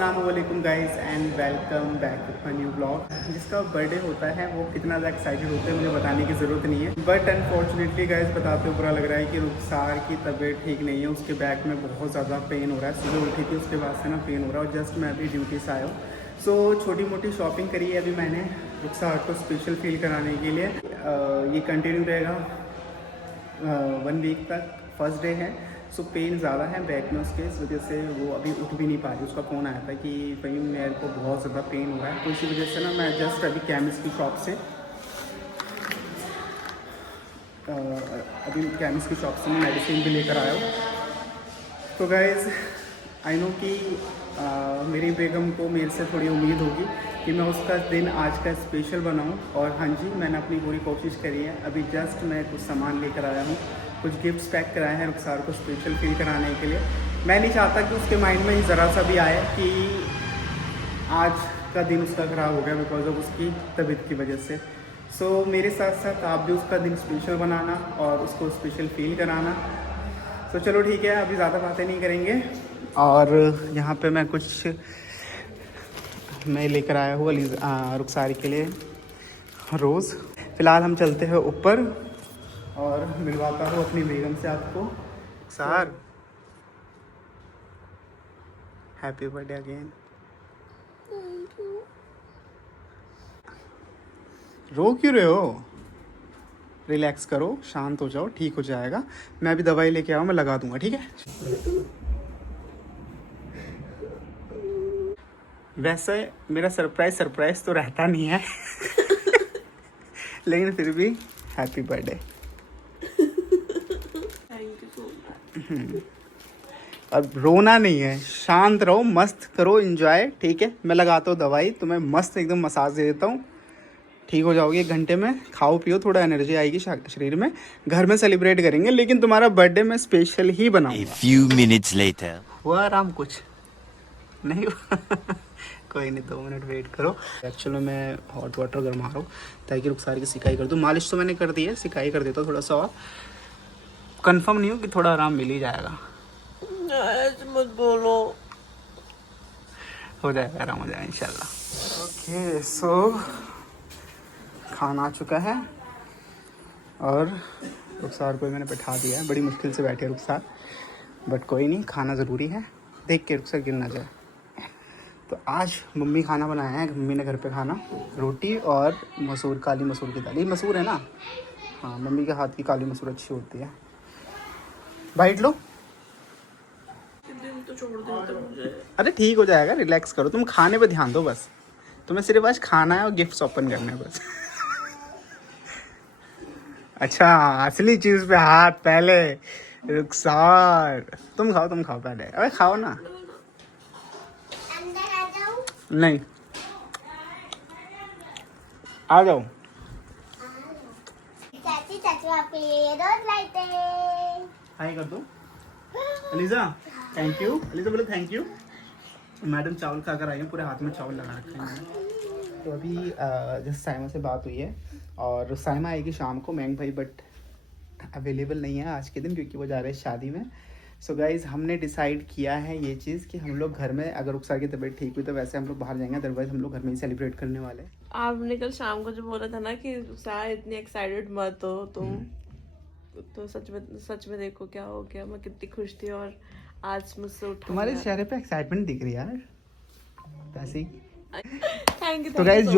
अस्सलाम वालेकुम guys and welcome back to a new blog. जिसका बर्थडे होता है वो कितना ज़्यादा एक्साइटेड होते हैं मुझे बताने की ज़रूरत नहीं है, बट अनफॉर्चुनेटली गाइस बताते हुए बुरा लग रहा है कि रुखसार की तबीयत ठीक नहीं है। उसके बैक में बहुत ज़्यादा पेन हो रहा है। सुबह उठी थी उसके बाद से ना पेन हो रहा है और जस्ट मैं अभी ड्यूटी से आया हूँ। सो छोटी मोटी शॉपिंग करी है अभी मैंने रुखसार को स्पेशल फील कराने के लिए। ये कंटिन्यू रहेगा 1 वीक तक। फर्स्ट डे है सो पेन ज़्यादा है बैक में उसके, इस वजह से वो अभी उठ भी नहीं पा रही। उसका फ़ोन आया था कि भाई मेरे को बहुत ज़्यादा पेन हो रहा है, तो इसी वजह से ना मैं जस्ट अभी केमिस्ट की शॉप से मैं मेडिसिन भी लेकर आया हूँ। तो गाइज़ आई नो कि मेरी बेगम को मेरे से थोड़ी उम्मीद होगी कि मैं उसका दिन आज का स्पेशल बनाऊं, और हाँ जी मैंने अपनी पूरी कोशिश करी है। अभी जस्ट मैं कुछ सामान लेकर आया हूँ, कुछ गिफ्ट्स पैक कराए हैं रुखसार को स्पेशल फील कराने के लिए। मैं नहीं चाहता कि उसके माइंड में ज़रा सा भी आए कि आज का दिन उसका ख़राब हो गया बिकॉज ऑफ उसकी तबीयत की वजह से। सो मेरे साथ साथ आप भी उसका दिन स्पेशल बनाना और उसको स्पेशल फील कराना। तो चलो ठीक है, अभी ज़्यादा बातें नहीं करेंगे। और यहाँ पे मैं कुछ मैं लेकर आया हूँ रुखसारी के लिए रोज़। फ़िलहाल हम चलते हैं ऊपर और मिलवाता हूँ अपनी बेगम से आपको। रुखसार हैप्पी बर्थडे अगेन। रो क्यों रहे हो? रिलैक्स करो, शांत हो जाओ, ठीक हो जाएगा। मैं अभी दवाई लेके आऊँ, मैं लगा दूंगा, ठीक है। वैसे मेरा सरप्राइज तो रहता नहीं है लेकिन फिर भी happy birthday. Thank you so much. अब रोना नहीं है, शांत रहो, मस्त करो एंजॉय, ठीक है। मैं लगाता हूँ दवाई, तुम्हें मस्त एकदम मसाज दे देता हूँ, ठीक हो जाओगे 1 घंटे में। खाओ पियो, थोड़ा एनर्जी आएगी शरीर में। घर में सेलिब्रेट करेंगे लेकिन तुम्हारा बर्थडे मैं स्पेशल ही बनाऊंगा। A few minutes later. हुआ आराम? कुछ नहीं हुआ कोई नहीं, 2 मिनट वेट करो। एक्चुअली मैं हॉट वाटर गर्मा रहा हूँ ताकि रुखसार की सिकाई कर दूँ। मालिश तो मैंने कर दी है, सिकाई कर देता हूँ थोड़ा सा और। कंफर्म नहीं हो कि थोड़ा आराम मिल ही जाएगा। ऐसे मत बोलो। हो जाएगा, आराम हो जाएगा इंशाल्लाह। ओके सो खाना आ चुका है और रुखसार को मैंने बैठा दिया है। बड़ी मुश्किल से बैठे रुखसार, बट कोई नहीं, खाना ज़रूरी है, देख के रुखसार गिर ना जाए। तो आज मम्मी खाना बनाया है, मम्मी ने घर पे खाना, रोटी और मसूर, काली मसूर की दाल। ये मसूर है ना? हाँ, मम्मी के हाथ की काली मसूर अच्छी होती है। बाइट लो। दिन तो छोड़ देते मुझे। अरे ठीक हो जाएगा, रिलैक्स करो, तुम खाने पे ध्यान दो बस। तुम्हें सिर्फ आज खाना है और गिफ्ट्स ओपन करने हैं बस अच्छा, असली चीज़ पे हाथ पहले। रुखसार तुम खाओ पहले। अरे खाओ ना। नहीं, आ जाओ। चाची आपके लिए रोज लाइते हैं। हाय कर दो अलीजा। थैंक यू अलीजा, बोलो थैंक यू। मैडम चावल खा कर आई हूँ, पूरे हाथ में चावल लगा रखे हैं। तो अभी जस्ट साइमा से बात हुई है और साइमा आएगी शाम को, मैंग भाई बट अवेलेबल नहीं है आज के दिन क्योंकि वो जा रहे हैं शादी में। सो गाइज़ हमने डिसाइड किया है ये चीज़ कि हम लोग घर में, अगर रुखसार की तबीयत ठीक हुई तो वैसे हम लोग बाहर जाएंगे, अदरवाइज हम लोग घर में ही सेलिब्रेट करने वाले हैं। आपने कल शाम को जो बोला था ना कि सारा इतनी एक्साइटेड मत हो तुम, तो सच में देखो क्या हो गया। मैं कितनी खुश थी और आज मुझसे उठा तुम्हारे चेहरे पे एक्साइटमेंट दिख रही है यार, पैसे ही। Thank you. तो गाइज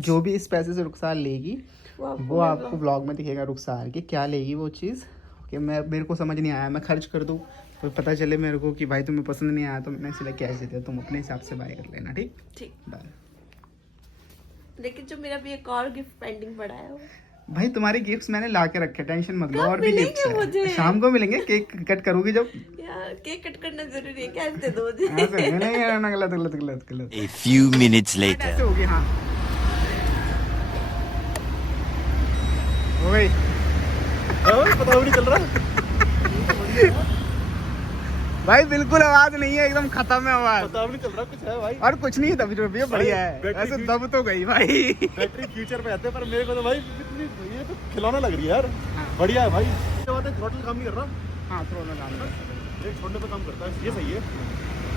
जो भी इस पैसे से रुखसार लेगी वो आपको ब्लॉग में दिखेगा। रुखसार की क्या लेगी वो चीज़, कि मेरे को समझ नहीं आया, मैं खर्च कर दूँ तो पता चले मेरे को कि भाई तुम्हें पसंद नहीं आया तो मैंने इसलिए कैश दे दिया, तुम अपने हिसाब से बाय कर लेना, ठीक। डन। लेकिन जो मेरा भी एक और गिफ्ट पेंडिंग पड़ा है वो। भाई तुम्हारे गिफ्ट्स मैंने ला के रखे, टेंशन मत लो। और भी मिलेंगे गिफ्ट्स मुझे? हैं, शाम को मिलेंगे। केक कट करोगी जब? यार केक कट करना जरूरी है, कैसे दे दो मुझे? नहीं यार, ना गलत। A few minutes later. ऐसे होगी। हाँ हो गई। पता भी नहीं चल रहा भाई बिल्कुल आवाज नहीं है, एकदम खत्म है आवाज। पता भी नहीं चल रहा कुछ है भाई। और कुछ नहीं है, तभी जो भी है बढ़िया है। ऐसे दब तो गई भाई। बैटरी फ्यूचर पे आते हैं, पर मेरे को तो भाई इतनी ये तो खिलौना लग रही है यार। बढ़िया है भाई। ये बात है, थ्रॉटल काम नहीं कर रहा। हाँ थ्रोन में काम एक छोड़ने पे काम करता है, ये सही है।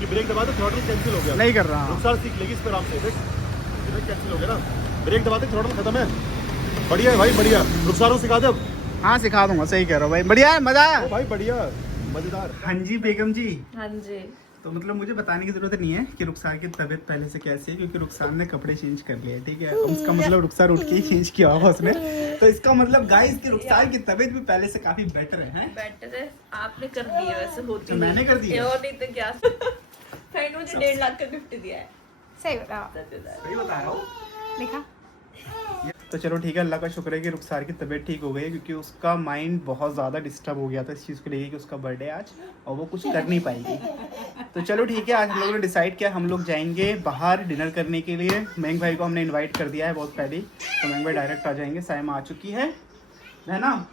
कि ब्रेक दबा दो थ्रॉटल कैंसिल हो गया। नहीं कर रहा। रुखसार सीख लेगी इस पर आपसे, देख ब्रेक कैंसिल हो गया ना, ब्रेक दबाते थ्रॉटल खत्म है। बढ़िया है भाई बढ़िया, रुखसार को सिखा दे अब। हाँ सिखा दूंगा, सही कह रहे हो भाई, बढ़िया है, मजा आया। ओ भाई बढ़िया मजेदार। हाँ जी बेगम जी, हाँ जी। तो मतलब मुझे बताने की जरूरत नहीं है कि रुखसार की तबीयत पहले से कैसी है, क्योंकि रुखसार ने कपड़े चेंज कर लिए, ठीक है। उसका मतलब रुखसार उठ के ही चेंज किया होगा उसने, तो इसका मतलब गाइस कि रुखसार की तबीयत भी पहले से काफी बेटर है। बेटर है, आपने कर दिया, वैसे होती तो मैंने कर दिया। और नहीं तो क्या। फ्रेंड मुझे 1.5 लाख का गिफ्ट दिया है। सही बताओ। सही बता रहा हूँ। देखा? तो चलो ठीक है, अल्लाह का शुक्र है कि रुखसार की तबीयत ठीक हो गई है, क्योंकि उसका माइंड बहुत ज़्यादा डिस्टर्ब हो गया था इस चीज़ को लेके कि उसका बर्थडे आज और वो कुछ कर नहीं पाएगी। तो चलो ठीक है, आज हम लोगों ने डिसाइड किया हम लोग जाएंगे बाहर डिनर करने के लिए। महंग भाई को हमने इनवाइट कर दिया है बहुत पहले, तो महंग भाई डायरेक्ट आ जाएंगे। साइमा आ चुकी है, बहना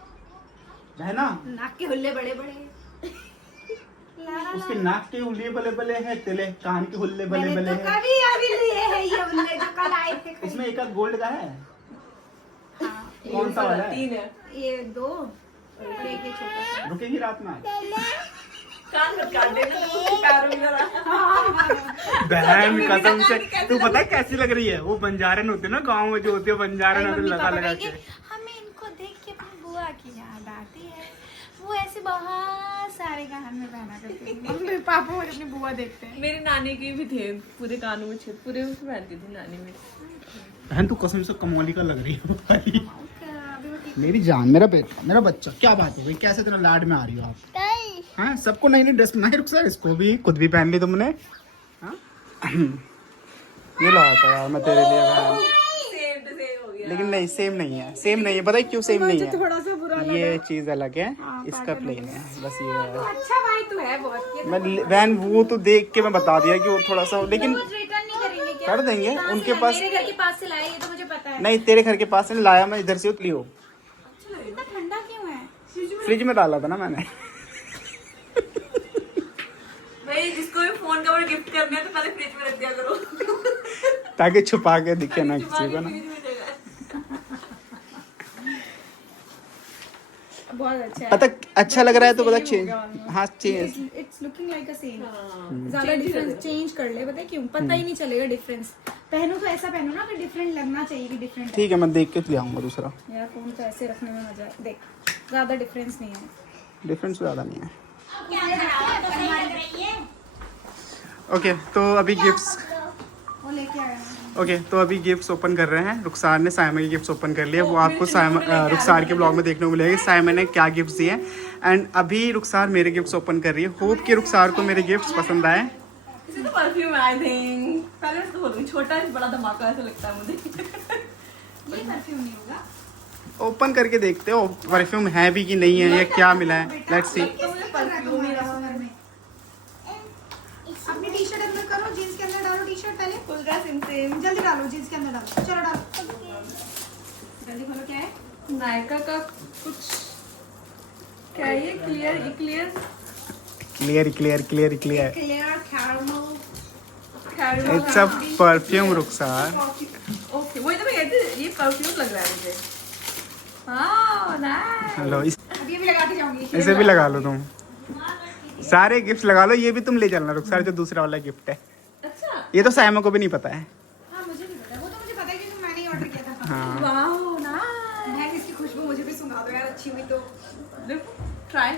बहना, नाक के हुल्ले बड़े बड़े। उसके नाक के हुल्ले बले बले हैं, तेले कान के हुल्ले बले मैंने बले तो हैं। कभी अभी लिए है ये हुल्ले जो कल आए थे। इसमें एक आध गोल्ड का है। हाँ, कौन सा वाला है? 3 है। ये 2 और एक ये छोटा सा। रुकेगी रात में? कान मत काट देना, कारो जरा। बहन कसम से, तू पता है कैसी लग रही है? वो बंजारन होते ना गांव में, जो होते हैं बंजारन, होते लगा लगा के। हमें इनको देख के अपनी बुआ की याद आती है। वो ऐसे बहुत सारे कान में पहना करते हैं। मम्मी पापा मुझे अपनी बुआ देखते हैं। मेरी नानी की भी थे, पूरे कानों में छेद, पूरे उसमें पहनती थी नानी में। बहन तू कसम से कमौली का लग रही है भाई। अभी वो ठीक मेरी जान, मेरा बेटा, मेरा बच्चा, क्या बात हो गई? कैसे तेरा लाड में आ रही हो आप? हाँ सबको नई नई ड्रेस नहीं, रुक सर इसको भी खुद भी पहन ली तुमने। हाँ ये लाया था यार मैं तेरे लिए बहन, सेम टू सेम हो गया। लेकिन नहीं सेम नहीं है, सेम नहीं है। पता है क्यों सेम नहीं है? थोड़ा सा बुरा ये चीज अलग है, इसका प्लेन है, बस ये है। अच्छा भाई तू है बहुत। ये मैं बहन वो तो देख के मैं बता दिया कि वो थोड़ा सा, लेकिन रोज रिटर्न नहीं करेंगे क्या? कर देंगे कहाँ से उनके लाए? पास। मेरे घर के पास से लाए, ये तो मुझे पता है। नहीं तेरे घर के पास से लाया मैं, इधर से उतली हो, इतना ठंडा क्यों है? फ्रिज में डाला था ना मैंने। भाई जिसको भी फोन कवर गिफ्ट करना है तो पहले फ्रिज में रख दिया करो, ताकि छुपा के दिखे ना किसी को ना। फ्रिज में जगह है। बहुत अच्छा है। पता अच्छा लग रहा है तो पता Same हो चेंज, गया almost. हाँ change. It's looking like a same. हाँ। ज्यादा डिफरेंस चेंज कर ले, पता है क्यों? पता ही नहीं चलेगा डिफरेंस। पहनो तो ऐसा पहनो ना कि डिफरेंट लगना चाहिए कि डिफरेंट है। ठीक है मैं देख के ले आऊंगा दूसरा। यार फोन तो ऐसे रखने में मजा है। देख ज्यादा डिफरेंस नहीं है। डिफरेंस ज़्यादा नहीं है। ओके तो अभी गिफ्ट्स, वो लेके आया ओके तो अभी गिफ्ट्स ओपन कर रहे हैं। रुखसार ने साइमा के गिफ्ट्स ओपन कर लिए, वो आपको रुखसार के ब्लॉग में देखने को मिलेगा कि साइमा ने क्या गिफ्ट्स दिए। एंड अभी रुखसार मेरे गिफ्ट्स ओपन कर रही है। होप कि रुखसार को मेरे गिफ्ट्स पसंद आए। इसे तो परफ्यूम आई थिंक, पहले इसको बोलूंगी छोटा है बड़ा धमाका ऐसा लगता है मुझे। ये परफ्यूम नहीं होगा। ओपन करके देखते हो परफ्यूम है भी कि नहीं है, या क्या मिला है, लेट्स सी। तो मुझे परफ्यूम ही रहा। घर में अपनी टी शर्ट अंदर करो, जींस के अंदर डालो टी शर्ट पहले। Full dress in same. जल्दी डालो जींस के अंदर डालो, चलो डालो जल्दी। खोलो क्या है? नायका का कुछ क्या है ये? Clear clear clear clear clear clear, clear caramel. It's a perfume Rukhsar. Okay वही तो मैं कहती थी, ये परफ्यूम लग रहा है मुझे। हाँ नाइस। हेलो अभी भी लगाती जाऊंगी। इसे भी लगा लो तुम, सारे गिफ्ट लगा लो। ये भी तुम ले चलना रुखसार, जो दूसरा वाला गिफ्ट है। अच्छा ये तो साइमा को भी नहीं पता है। हाँ मुझे भी पता है, वो तो मुझे पता है क्योंकि मैंने ही ऑर्डर किया था। हाँ वाओ नाइस। मैं इसकी खुशबू मुझे भी सुंघा दो यार, अच्छी हुई तो। देखो ट्राई।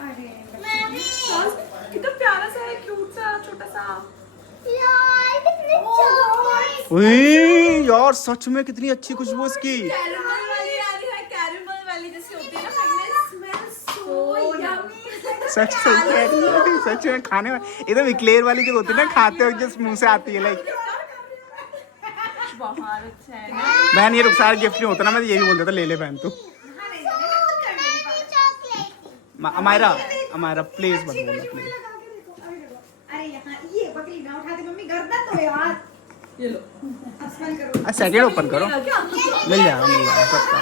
अरे कितना प्यारा सा है, क्यूट सा छोटा सा। उई, यार सच में कितनी अच्छी खुशबू इसकी। कैरमल वाली आ रही है, कैरमल वाली जैसी होती है ना, फ्रेगनेंस स्मेल सो यम्मी। सच सच कह रही है, सच में खाने में एकदम इक्लेयर वाली जो होती है ना, खाते वक्त जिस मुंह से आती है लाइक। बहुत अच्छा है ना। बहन ये रुखसार गिफ्ट नहीं होता ना, मैं तो यही बोल देता ले ले बहन तू। अमायरा अमायरा प्लीज मत बोलना प्लीज। अरे यहाँ ये बकरी ना उठा दे मम्मी, गर्दन तो यार। ये लो। अब स्मेल करो। सेकेंड ओपन करो, क्या? मिल जाएगा सबका।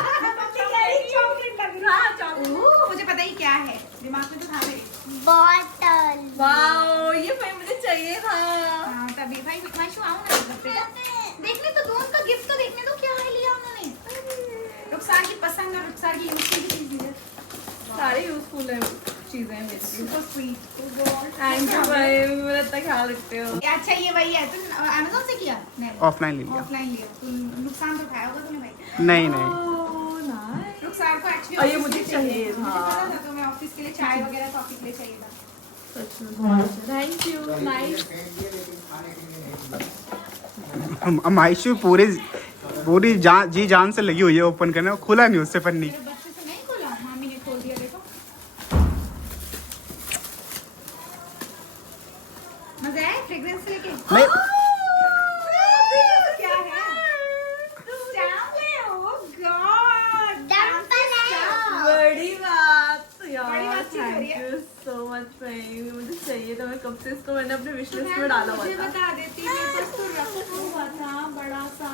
हाँ, चाकू। ओह, मुझे पता ही क्या है, दिमाग में तो था मेरे। बॉटल। वाओ ये भाई मुझे चाहिए था। हाँ तभी भाई विमाशु आओ ना घर पे। देखने तो दो, उनका गिफ्ट तो देखने दो क्या है लिया उन्होंने। रुखसार की पसंद और रुखसार की यूज की चीज है। सारे यूजफुल है। चीजें हैं मेरे लिए। So sweet. थैंक यू भाई, मेरा इतना ख्याल रखते हो। अच्छा ये वही है, तुम Amazon से किया? नहीं, ऑफलाइन ले लिया। ऑफलाइन लिया। तुम नुकसान तो उठाया होगा तूने भाई। नहीं नहीं, ओह नाइस। नुकसान को एक्चुअली और ये मुझे चाहिए था। मुझे पता था, तो मैं ऑफिस के लिए चाय वगैरह कॉफी के लिए चाहिए था। सच में बहुत अच्छा, थैंक यू, नाइस। आयशु पूरी जी जान से लगी हुई है ओपन करने, खुला नहीं उससे पन्नी। मेरे बच्चे से नहीं खोला, मामी ने खोल दिया, देखो। मजा आया फ्रेग्रेंस लेके? नहीं, क्या है? बड़ी बात यार, बड़ी बात चीज़ हो रही थैंक है। यू सो मच भाई, मुझे चाहिए था। मैं कब से इसको मैंने अपने विश लिस्ट में डाला हुआ मुझे था। बता देती, मेरे पास तो रखा हुआ था बड़ा सा।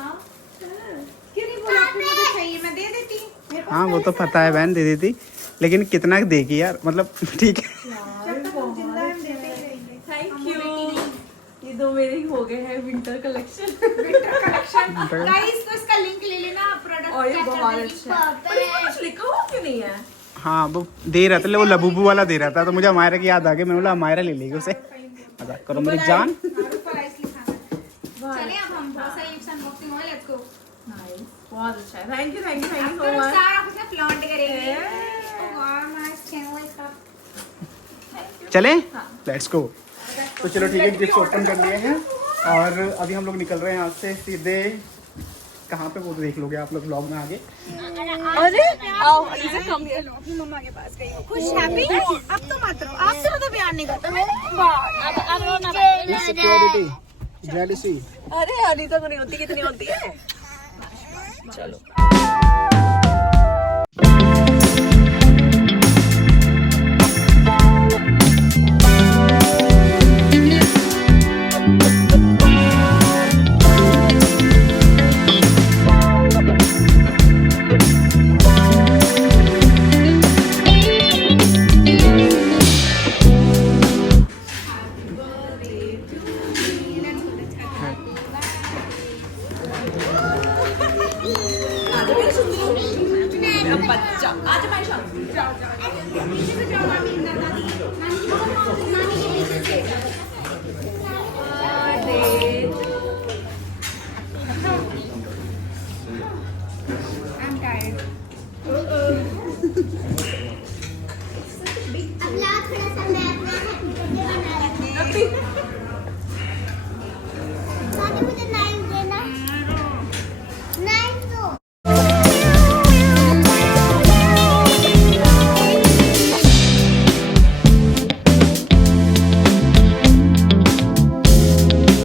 क्यों नहीं बोला कि मुझे चाहिए, मैं दे देती। मेरे पास हाँ वो तो पता है बहन, दे देती, लेकिन कितना देगी यार, मतलब ठीक है। यार जब तक हम जिंदा हैं, हम देते ही रहेंगे। Thank you. ये दो मेरे ही हो गए हैं winter collection. Winter collection guys, तो इसका लिंक ले लेना, प्रोडक्ट और ये क्या बहुत चल अच्छा है। पर इसमें कुछ लिखा हुआ क्यों नहीं है? हाँ वो दे रहा था, वो लबूबू वाला दे रहा था, तो मुझे अमायरा की याद आ गई, मैंने बोला अमायरा ले लेगी उसे। मजाक करो मेरी जान। चले अब हम बहुत सारी गिफ्ट्स अनबॉक्सिंग हो, लेट्स गो। नाइस, बहुत अच्छा है। Thank you, thank you, thank अब यू तो सो मच। सारा कुछ ना फ्लॉन्ट करेंगे। Yeah. ओह वाह, नाइस चैनल इसका। चले हाँ। Let's go. तो चलो ठीक है, गिफ्ट ओपन कर लिए हैं और अभी हम लोग निकल रहे हैं यहाँ से सीधे कहाँ पे, वो तो देख लोगे आप लोग ब्लॉग में आगे। अरे आओ, इसे कम ये लो। अपनी मम्मा के पास गई। खुश हैप्पी? अब तो मत रो, आपसे तो प्यार नहीं करता मैं। अब रोना मत। Security jealousy. अरे अनीता को नहीं होती, कितनी होती है। चलो बच्चा आज मैं शादी पीछे से जाओ मामी, दादी, नानी के पीछे से। I'm tired. अगला थोड़ा सा मैं अपना वीडियो बना रही हूँ।